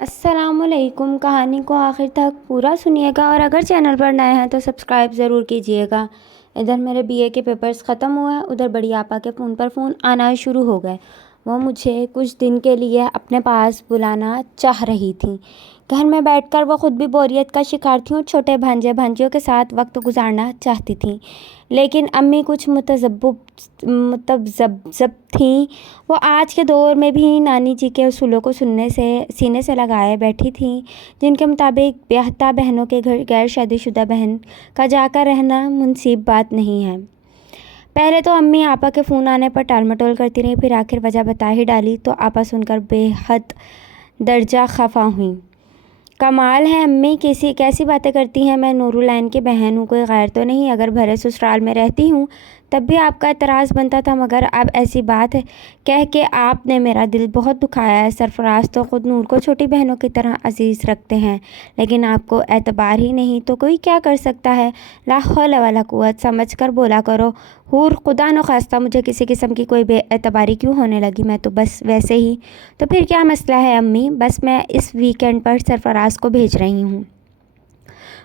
अस्सलामुअलैकुम। कहानी को आखिर तक पूरा सुनिएगा और अगर चैनल पर नए हैं तो सब्सक्राइब ज़रूर कीजिएगा। इधर मेरे बीए के पेपर्स ख़त्म हुए, उधर बड़ी आपा के फ़ोन पर फ़ोन आना शुरू हो गए। वो मुझे कुछ दिन के लिए अपने पास बुलाना चाह रही थी। घर में बैठकर वो खुद भी बोरियत का शिकार थी और छोटे भांजे भांजियों के साथ वक्त गुजारना चाहती थी। लेकिन अम्मी कुछ मुतज़ब्ज़ब थीं। वो आज के दौर में भी नानी जी के उसूलों को सीने से लगाए बैठी थीं, जिनके मुताबिक ब्याहता बहनों के घर गैर शादीशुदा बहन का जाकर रहना मुनसीब बात नहीं है। पहले तो अम्मी आपा के फ़ोन आने पर टालमटोल करती रही, फिर आखिर वजह बता ही डाली तो आपा सुनकर बेहद दर्जा खफा हुई। कमाल है अम्मी, कैसी बातें करती हैं। मैं नूरुलैन की बहन हूँ, कोई गैर तो नहीं। अगर भरे ससुराल में रहती हूँ तब भी आपका एतराज़ बनता था, मगर अब ऐसी बात है कह के आपने मेरा दिल बहुत दुखाया है। सरफराज तो ख़ुद नूर को छोटी बहनों की तरह अजीज़ रखते हैं, लेकिन आपको एतबार ही नहीं तो कोई क्या कर सकता है। ला हौल वला कुव्वत समझ कर बोला करो। हूर खुदा न खास्ता मुझे किसी किस्म की कोई बेएतबारी क्यों होने लगी। मैं तो बस वैसे ही। तो फिर क्या मसला है अम्मी? बस मैं इस वीकेंड पर सरफराज को भेज रही हूँ,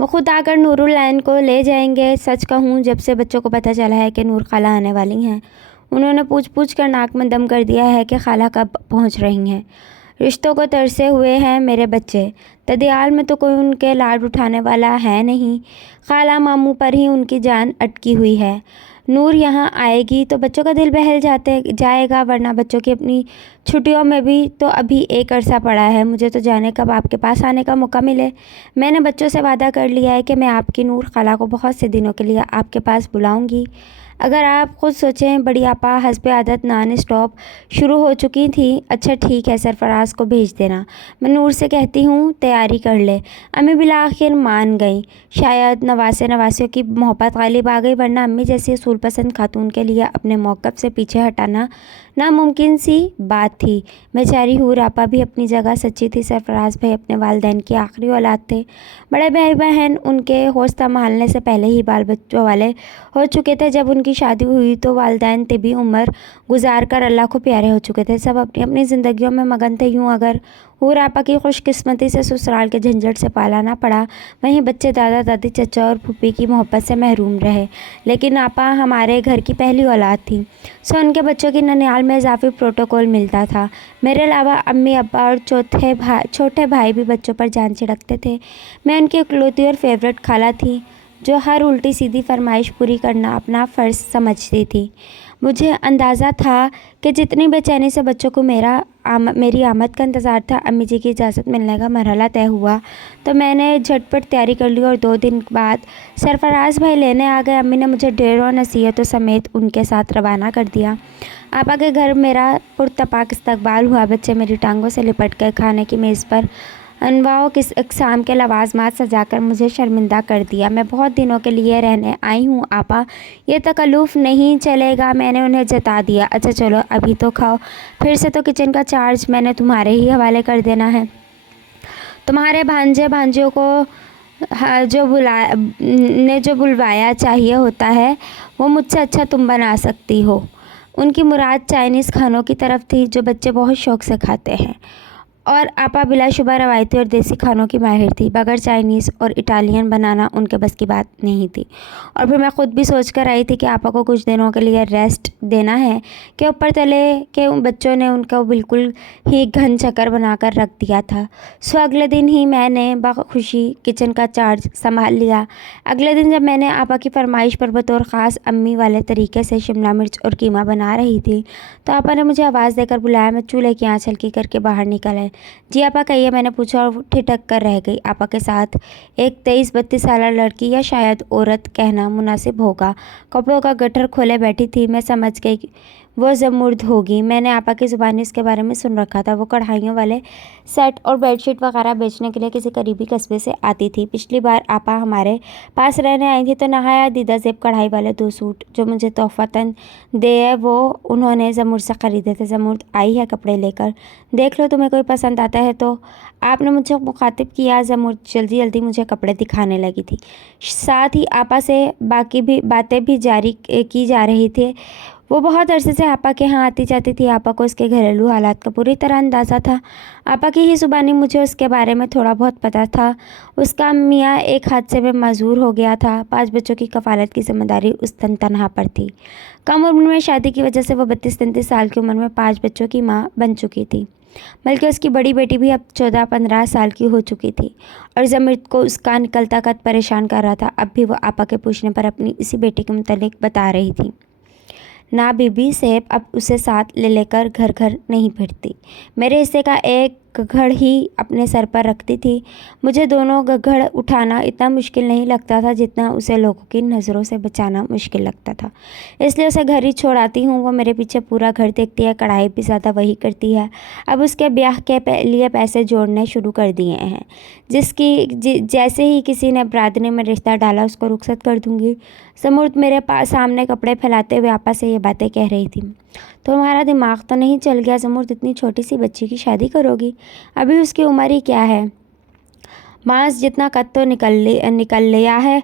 वो खुद आकर नूरुलैन को ले जाएंगे। सच कहूँ, जब से बच्चों को पता चला है कि नूर खाला आने वाली हैं, उन्होंने पूछ पूछ कर नाक में दम कर दिया है कि खाला कब पहुँच रही हैं। रिश्तों को तरसे हुए हैं मेरे बच्चे। ददियाल में तो कोई उनके लाड उठाने वाला है नहीं। खाला मामू पर ही उनकी जान अटकी हुई है। नूर यहाँ आएगी तो बच्चों का दिल बहल जाएगा, वरना बच्चों की अपनी छुट्टियों में भी तो अभी एक अरसा पड़ा है। मुझे तो जाने कब आपके पास आने का मौका मिले। मैंने बच्चों से वादा कर लिया है कि मैं आपकी नूर खाला को बहुत से दिनों के लिए आपके पास बुलाऊंगी। अगर आप खुद सोचें। बड़ी आपा हस्बे आदत नॉन स्टॉप शुरू हो चुकी थी। अच्छा ठीक है, सरफराज को भेज देना। मैं नूर से कहती हूँ तैयारी कर ले। अम्मी बिला आखिर मान गई। शायद नवासियों की मोहब्बत गालिब आ गई, वरना अम्मी जैसी असूल पसंद खातून के लिए अपने मौक़िफ़ से पीछे हटाना नामुमकिन सी बात थी। बेचारी हूर आपा भी अपनी जगह सच्ची थी। सरफराज भाई अपने वालिदैन की आखिरी औलाद थे। बड़े भाई बहन उनके होश संभालने से पहले ही बाल बच्चों वाले हो चुके थे। जब उनकी शादी हुई तो वालिदैन तिबी उम्र गुजार कर अल्लाह को प्यारे हो चुके थे। सब अपनी अपनी ज़िंदगियों में मगन थे। यूँ अगर हूर आपा की खुशकिस्मती से ससुराल के झंझट से पाला ना पड़ा, वहीं बच्चे दादा दादी चचा और फूफी की मोहब्बत से महरूम रहे। लेकिन आपा हमारे घर की पहली औलाद थी, सो उनके बच्चों की ननिहाल में इजाफी प्रोटोकॉल मिलता था। मेरे अलावा अम्मी अब्बा और छोटे भाई भी बच्चों पर जान छिड़कते थे। मैं उनकी इकलौती और फेवरेट खाला थी, जो हर उल्टी सीधी फरमाइश पूरी करना अपना फ़र्ज़ समझती थी। मुझे अंदाज़ा था कि जितनी बेचैनी से बच्चों को मेरी आमद का इंतज़ार था, अम्मी जी की इजाज़त मिलने का मरहला तय हुआ तो मैंने झटपट तैयारी कर ली और 2 दिन बाद सरफराज भाई लेने आ गए। अम्मी ने मुझे ढेरों नसीहतों समेत उनके साथ रवाना कर दिया। आपा के घर मेरा पुरतपाक इस्तकबाल हुआ। बच्चे मेरी टांगों से लिपट गए। खाने की मेज़ पर अनवाओ किस इक़साम के लवाज़मात सजाकर मुझे शर्मिंदा कर दिया। मैं बहुत दिनों के लिए रहने आई हूँ आपा, ये तकल्लुफ़ नहीं चलेगा, मैंने उन्हें जता दिया। अच्छा चलो अभी तो खाओ, फिर से तो किचन का चार्ज मैंने तुम्हारे ही हवाले कर देना है। तुम्हारे भांजे भांजियों को जो बुलवाया चाहिए होता है, वो मुझसे अच्छा तुम बना सकती हो। उनकी मुराद चाइनीज़ खानों की तरफ थी, जो बच्चे बहुत शौक़ से खाते हैं। और आपा बिलाशुबा रवायती और देसी खानों की माहिर थी। बगैर चाइनीज़ और इटालियन बनाना उनके बस की बात नहीं थी। और फिर मैं ख़ुद भी सोच कर आई थी कि आपा को कुछ दिनों के लिए रेस्ट देना है कि ऊपर तले के उन बच्चों ने उनको बिल्कुल ही घन चक्कर बनाकर रख दिया था। सो अगले दिन ही मैंने बखुशी किचन का चार्ज संभाल लिया। अगले दिन जब मैंने आपा की फरमाइश पर बतौर ख़ास अम्मी वाले तरीके से शिमला मिर्च और कीमा बना रही थी, तो आपा ने मुझे आवाज़ देकर बुलाया। मैं चूल्हे की आँच हल्की करके बाहर निकल आई। जी आपा कहिए, मैंने पूछा और ठिठक कर रह गई। आपा के साथ एक 23-32 साल लड़की या शायद औरत कहना मुनासिब होगा, कपड़ों का गट्ठर खोले बैठी थी। मैं समझ गई वो ज़मुर्द होगी। मैंने आपा की ज़ुबानी इसके बारे में सुन रखा था। वो कढ़ाइयों वाले सेट और बेडशीट वगैरह बेचने के लिए किसी करीबी कस्बे से आती थी। पिछली बार आपा हमारे पास रहने आई थी तो नहाया दीदा ज़ेब कढ़ाई वाले 2 सूट जो मुझे तोहफ़तन दे वो उन्होंने ज़मुर्द से ख़रीदे थे। ज़मुर्द आई है कपड़े लेकर, देख लो तुम्हें कोई पसंद आता है तो। आपने मुझे मुखातिब किया। ज़मुर्द जल्दी जल्दी मुझे कपड़े दिखाने लगी थी। साथ ही आपा से बाकी भी बातें भी जारी की जा रही थी। वो बहुत अरसे से आपा के यहाँ आती जाती थी। आपा को उसके घरेलू हालात का पूरी तरह अंदाज़ा था। आपा की ही ज़ुबानी मुझे उसके बारे में थोड़ा बहुत पता था। उसका मियाँ एक हादसे में मजबूर हो गया था। 5 बच्चों की कफ़ालत की जिम्मेदारी उस तनहा पर थी। कम उम्र में शादी की वजह से वो 32-33 साल की उम्र में 5 बच्चों की माँ बन चुकी थी। बल्कि उसकी बड़ी बेटी भी अब 14-15 साल की हो चुकी थी और ज़मीर को उसका निकलता कद परेशान कर रहा था। अब भी वो आपा के पूछने पर अपनी इसी बेटी के मुतालिक बता रही थी। ना बीबी सेब अब उसे साथ ले लेकर घर घर नहीं फिरती। मेरे हिस्से का एक गघड़ ही अपने सर पर रखती थी। मुझे दोनों गघड़ उठाना इतना मुश्किल नहीं लगता था जितना उसे लोगों की नज़रों से बचाना मुश्किल लगता था। इसलिए उसे घर ही छोड़ आती हूँ। वो मेरे पीछे पूरा घर देखती है, कढ़ाई भी ज़्यादा वही करती है। अब उसके ब्याह के लिए पैसे जोड़ने शुरू कर दिए हैं। जैसे ही किसी ने बरादरी में रिश्ता डाला उसको रुखसत कर दूँगी। समूर्त मेरे पास सामने कपड़े फैलाते हुए आपा से ये बातें कह रही थी। तुम्हारा दिमाग तो नहीं चल गया समूर्त, इतनी छोटी सी बच्ची की शादी करोगी? अभी उसकी उम्र ही क्या है? मांस जितना कद तो निकल लिया है,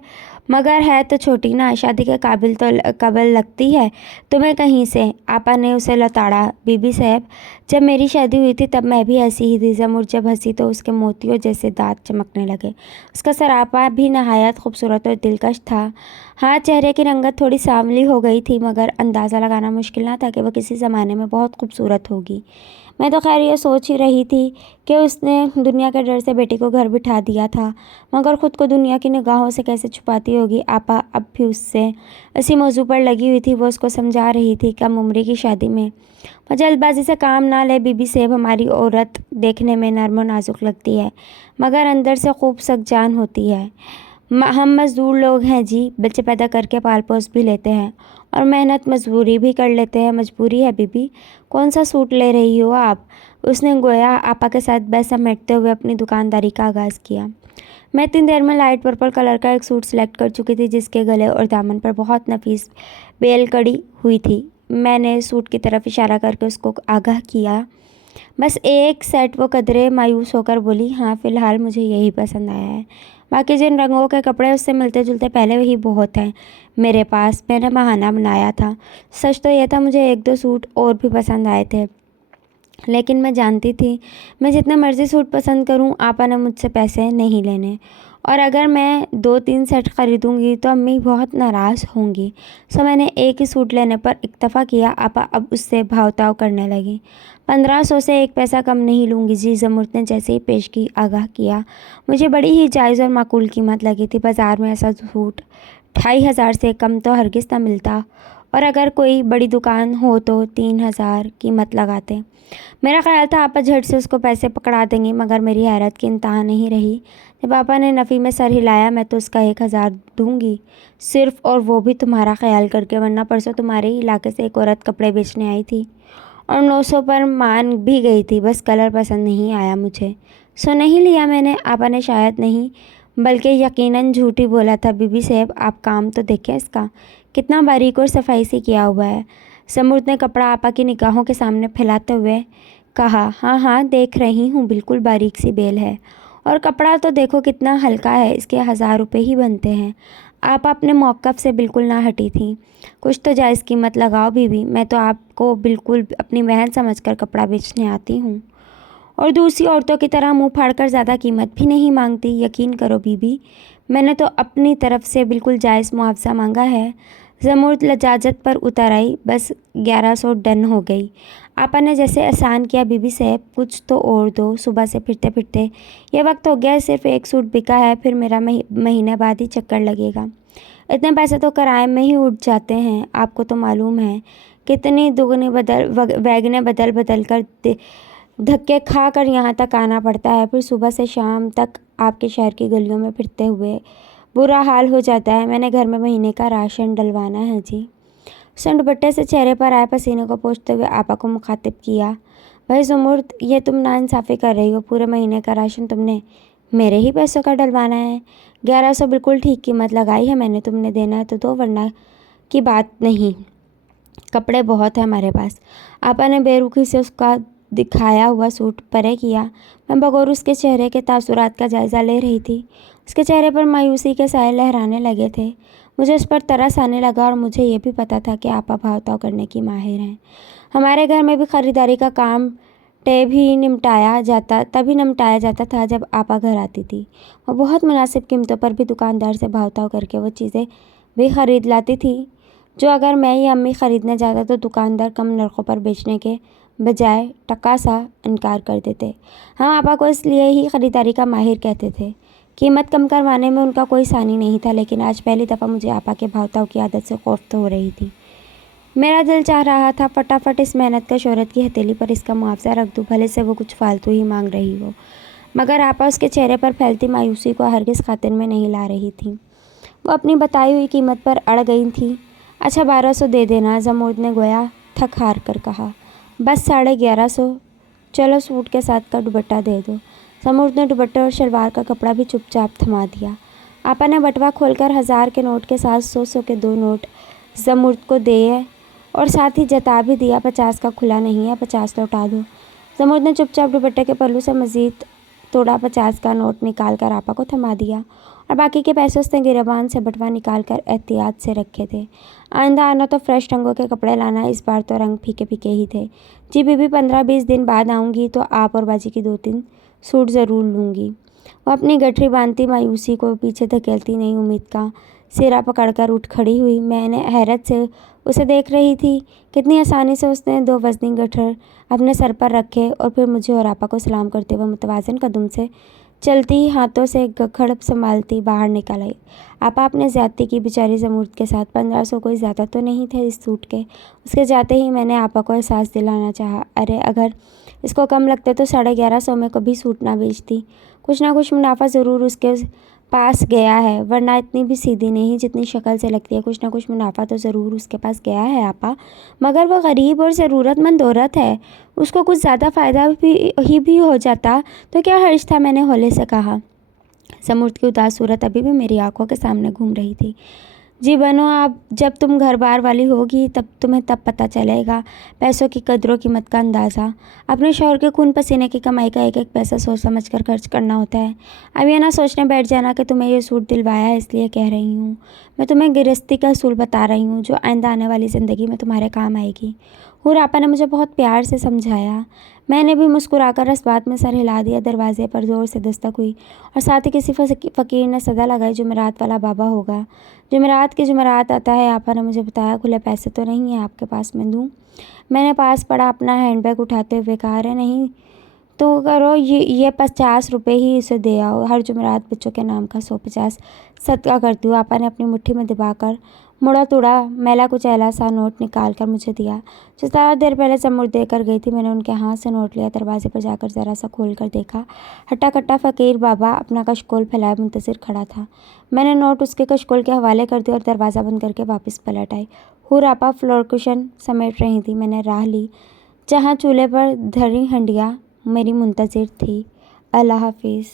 मगर है तो छोटी ना, शादी के काबिल तो कबल लगती है तुम्हें कहीं से। आपा ने उसे लताड़ा। बीबी साहब, जब मेरी शादी हुई थी तब मैं भी ऐसी ही थी। जमुर जब हंसी तो उसके मोतियों जैसे दांत चमकने लगे। उसका सरापा भी नहायत खूबसूरत और दिलकश था। हाँ, चेहरे की रंगत थोड़ी सांवली हो गई थी, मगर अंदाज़ा लगाना मुश्किल ना था कि वह किसी ज़माने में बहुत खूबसूरत होगी। मैं तो खैर ये सोच ही रही थी कि उसने दुनिया के डर से बेटी को घर बिठा दिया था, मगर ख़ुद को दुनिया की निगाहों से कैसे छुपाती होगी। आपा अब भी उससे इसी मौजू पर लगी हुई थी। वो उसको समझा रही थी कम उम्र की शादी में वो जल्दबाजी से काम ना ले। बीबी सेब, हमारी औरत देखने में नर्म और नाजुक लगती है, मगर अंदर से खूब सख्त जान होती है। हम मज़दूर लोग हैं जी, बच्चे पैदा करके पाल पोस भी लेते हैं और मेहनत मजबूरी भी कर लेते हैं। मजबूरी है बीबी। कौन सा सूट ले रही हो आप? उसने गोया आपा के साथ बस समेटते हुए अपनी दुकानदारी का आगाज़ किया। मैं इतनी देर में लाइट पर्पल कलर का एक सूट सिलेक्ट कर चुकी थी जिसके गले और दामन पर बहुत नफीस बेल कड़ी हुई थी। मैंने सूट की तरफ इशारा करके उसको आगाह किया। बस एक सेट। वो कदरे मायूस होकर बोली, हाँ फ़िलहाल मुझे यही पसंद आया है। बाकी जिन रंगों के कपड़े उससे मिलते जुलते पहले वही बहुत हैं मेरे पास। मैंने बहाना बनाया था। सच तो यह था मुझे 1-2 सूट और भी पसंद आए थे, लेकिन मैं जानती थी मैं जितने मर्ज़ी सूट पसंद करूं आपा ने मुझसे पैसे नहीं लेने, और अगर मैं 2-3 सेट ख़रीदूंगी तो अम्मी बहुत नाराज़ होंगी। सो मैंने एक ही सूट लेने पर इक्तफ़ा किया। आपा अब उससे भाव-ताव करने लगी। 1500 से 1 पैसा कम नहीं लूँगी जी, ज़मुर्त ने जैसे ही पेशगी आगाह किया। मुझे बड़ी ही जायज़ और माकूल कीमत लगी थी। बाज़ार में ऐसा सूट 2500 से कम तो हरगिज़ न मिलता, और अगर कोई बड़ी दुकान हो तो 3000 कीमत लगाते। मेरा ख्याल था आपा झट से उसको पैसे पकड़ा देंगी, मगर मेरी हैरत की इंतहा नहीं रही जब आपा ने नफ़ी में सर हिलाया। मैं तो उसका 1000 दूंगी सिर्फ, और वो भी तुम्हारा ख्याल करके, वरना परसों तुम्हारे ही इलाके से एक औरत कपड़े बेचने आई थी और 900 पर मान भी गई थी। बस कलर पसंद नहीं आया मुझे, सो नहीं लिया मैंने। आपा ने शायद नहीं बल्कि यकीनन झूठ ही बोला था। बीबी साहब, आप काम तो देखें इसका, कितना बारीक और सफाई से किया हुआ है। समूर्त ने कपड़ा आपा की निगाहों के सामने फैलाते हुए कहा। हाँ हाँ देख रही हूँ, बिल्कुल बारीक सी बेल है, और कपड़ा तो देखो कितना हल्का है, इसके 1000 रुपये ही बनते हैं। आप अपने मौक़िफ़ से बिल्कुल ना हटी थी। कुछ तो जायज़ कीमत लगाओ बीबी। मैं तो आपको बिल्कुल अपनी बहन समझकर कपड़ा बेचने आती हूँ, और दूसरी औरतों की तरह मुंह फाड़कर ज़्यादा कीमत भी नहीं मांगती। यकीन करो बीबी, मैंने तो अपनी तरफ से बिल्कुल जायज़ मुआवजा मांगा है। ज़मुर्त लजाजत पर उतर आई। बस 1100 डन हो गई। आपा ने जैसे आसान किया। बीबी साहब, कुछ तो और दो, सुबह से फिरते फिरते ये वक्त हो गया, सिर्फ एक सूट बिका है, फिर मेरा महीने बाद ही चक्कर लगेगा। इतने पैसे तो किराए में ही उठ जाते हैं। आपको तो मालूम है कितनी दुगनी वैगने बदल बदल कर धक्के खा कर यहाँ तक आना पड़ता है, फिर सुबह से शाम तक आपके शहर की गलियों में फिरते हुए बुरा हाल हो जाता है। मैंने घर में महीने का राशन डलवाना है जी। उसने दुपट्टे से चेहरे पर आए पसीने को पोंछते हुए आपा को मुखातिब किया। भाई ज़मुर्त, ये तुम नाइंसाफ़ी कर रही हो। पूरे महीने का राशन तुमने मेरे ही पैसों का डलवाना है। 1100 बिल्कुल ठीक कीमत लगाई है मैंने। तुमने देना है तो दो, वरना की बात नहीं। कपड़े बहुत है हमारे पास। आपा ने बेरुखी से उसका दिखाया हुआ सूट परे किया। मैं बगौर उसके चेहरे के तासुरात का जायज़ा ले रही थी। उसके चेहरे पर मायूसी के साए लहराने लगे थे। मुझे उस पर तरस आने लगा और मुझे ये भी पता था कि आपा भाव-ताव करने की माहिर हैं। हमारे घर में भी खरीदारी का काम तभी निपटाया जाता था जब आपा घर आती थी। वो बहुत मुनासिब कीमतों पर भी दुकानदार से भाव-ताव करके वो चीज़ें भी खरीद लाती थी, जो अगर मैं या अम्मी खरीदने जाता तो दुकानदार कम नरखों पर बेचने के बजाय टका सा इनकार कर देते। हम आपा को इसलिए ही खरीदारी का माहिर कहते थे। कीमत कम करवाने में उनका कोई सानी नहीं था, लेकिन आज पहली दफ़ा मुझे आपा के भाव-ताव की आदत से खौफ तो हो रही थी। मेरा दिल चाह रहा था फटाफट इस मेहनत का शोहरत की हथेली पर इसका मुआवजा रख दूँ, भले से वो कुछ फालतू ही मांग रही हो। मगर आपा उसके चेहरे पर फैलती मायूसी को हरगिज़ खातिर में नहीं ला रही थी। वो अपनी बताई हुई कीमत पर अड़ गई थी। अच्छा 1200 दे देना, जमूद ने गोया थक हार कर कहा। बस 1150। चलो सूट के साथ का दुपट्टा दे दो। जमूद ने दुपट्टे और शलवार का कपड़ा भी चुपचाप थमा दिया। आपा ने बटवा खोलकर 1000 के नोट के साथ 100 के 2 नोट जमूद को दिए और साथ ही जता भी दिया 50 का खुला नहीं है, 50 लौटा दो। जमूद ने चुपचाप दुपट्टे के पल्लू से मजीद थोड़ा 50 का नोट निकाल कर आपा को थमा दिया और बाकी के पैसे उसने गिरेबान से बटवा निकाल कर एहतियात से रखे थे। आइंदा आना तो फ्रेश रंगों के कपड़े लाना, इस बार तो रंग फीके फीके ही थे। जी बीबी 15-20 दिन बाद आऊँगी तो आप और बाजी की 2-3 सूट ज़रूर लूँगी। वो अपनी गठरी बांधती मायूसी को पीछे धकेलती नई उम्मीद का सिरा पकड़कर उठ खड़ी हुई। मैंने हैरत से उसे देख रही थी। कितनी आसानी से उसने 2 वज़नी गट्ठर अपने सर पर रखे और फिर मुझे और आपा को सलाम करते हुए मुतवाज़िन कदम से चलती हाथों से गट्ठर संभालती बाहर निकल आई। आपा अपने ज़्यादती की बेचारी जमूद के साथ 1500 कोई ज़्यादा तो नहीं थे इस सूट के। उसके जाते ही मैंने आपा को एहसास दिलाना चाहा, अरे अगर इसको कम लगते तो 1150 में कभी सूट ना बेचती। कुछ ना कुछ मुनाफा ज़रूर उसके पास गया है, वरना इतनी भी सीधी नहीं जितनी शक्ल से लगती है। कुछ ना कुछ मुनाफा तो ज़रूर उसके पास गया है आपा, मगर वो गरीब और ज़रूरतमंद औरत है। उसको कुछ ज़्यादा फ़ायदा भी हो जाता तो क्या हर्ज था, मैंने हौले से कहा। जमूद की उदास सूरत अभी भी मेरी आंखों के सामने घूम रही थी। जी बनो, आप जब तुम घर बार वाली होगी तब तुम्हें पता चलेगा पैसों की कदरों कीमत का अंदाज़ा। अपने शौहर के खून पसीने की कमाई का एक एक पैसा सोच समझ कर खर्च करना होता है। अब ये ना सोचने बैठ जाना कि तुम्हें ये सूट दिलवाया है इसलिए कह रही हूँ। मैं तुम्हें गिरस्ती का असूल बता रही हूँ जो आइंदा आने वाली ज़िंदगी में तुम्हारे काम आएगी। हूर आपा ने मुझे बहुत प्यार से समझाया। मैंने भी मुस्कुराकर इस बात में सर हिला दिया। दरवाजे पर ज़ोर से दस्तक हुई और साथ ही किसी फ़कीर ने सदा लगाई, जुमेरात वाला बाबा होगा। जुमेरात की जुमेरात आता है, आपा ने मुझे बताया। खुले पैसे तो नहीं है आपके पास, मैं दूँ? मैंने पास पड़ा अपना हैंडबैग उठाते हुए कहा, अरे नहीं तो करो, ये 50 रुपये ही उसे दे आओ। हर जुमेरात बच्चों के नाम का 150 सदका करती हूँ। आपा ने अपनी मुट्ठी में दबाकर मुड़ा तुड़ा मैला कुचैला सा नोट निकाल कर मुझे दिया, जो ज़्यादा देर पहले जमूद देकर गई थी। मैंने उनके हाथ से नोट लिया। दरवाजे पर जाकर ज़रा सा खोल कर देखा। हट्टा कट्टा फ़कीर बाबा अपना कशकोल फैलाए मुंतज़िर खड़ा था। मैंने नोट उसके कशकोल के हवाले कर दिया और दरवाज़ा बंद करके वापस पलट आई। हूर आपा फ्लोर कुशन समेट रही थी। मैंने राह ली जहाँ चूल्हे पर धरी हंडिया मेरी मुंतज़िर थी। अल्लाह हाफिज़।